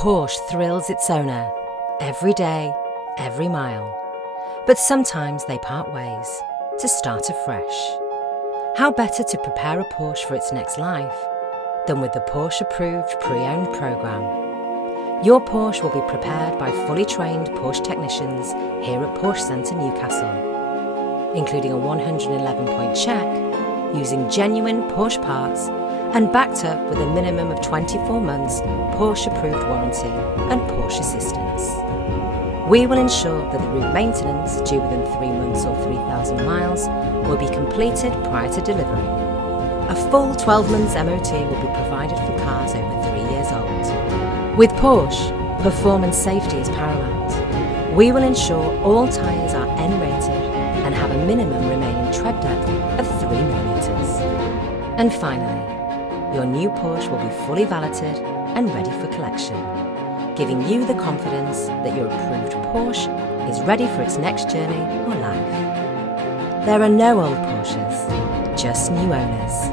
Porsche thrills its owner every day, every mile. But sometimes they part ways to start afresh. How better to prepare a Porsche for its next life than with the Porsche Approved Pre-Owned programme. Your Porsche will be prepared by fully trained Porsche technicians here at Porsche Centre Newcastle, including a 111-point check, using genuine Porsche parts and backed up with a minimum of 24 months Porsche Approved warranty and Porsche assistance. We will ensure that the route maintenance due within 3 months or 3,000 miles will be completed prior to delivery. A full 12 months MOT will be provided for cars over 3 years old. With Porsche, performance safety is paramount. We will ensure all tyres are N-rated and have a minimum remaining tread depth of 3mm. And finally, your new Porsche will be fully valeted and ready for collection, giving you the confidence that your approved Porsche is ready for its next journey or life. There are no old Porsches, just new owners.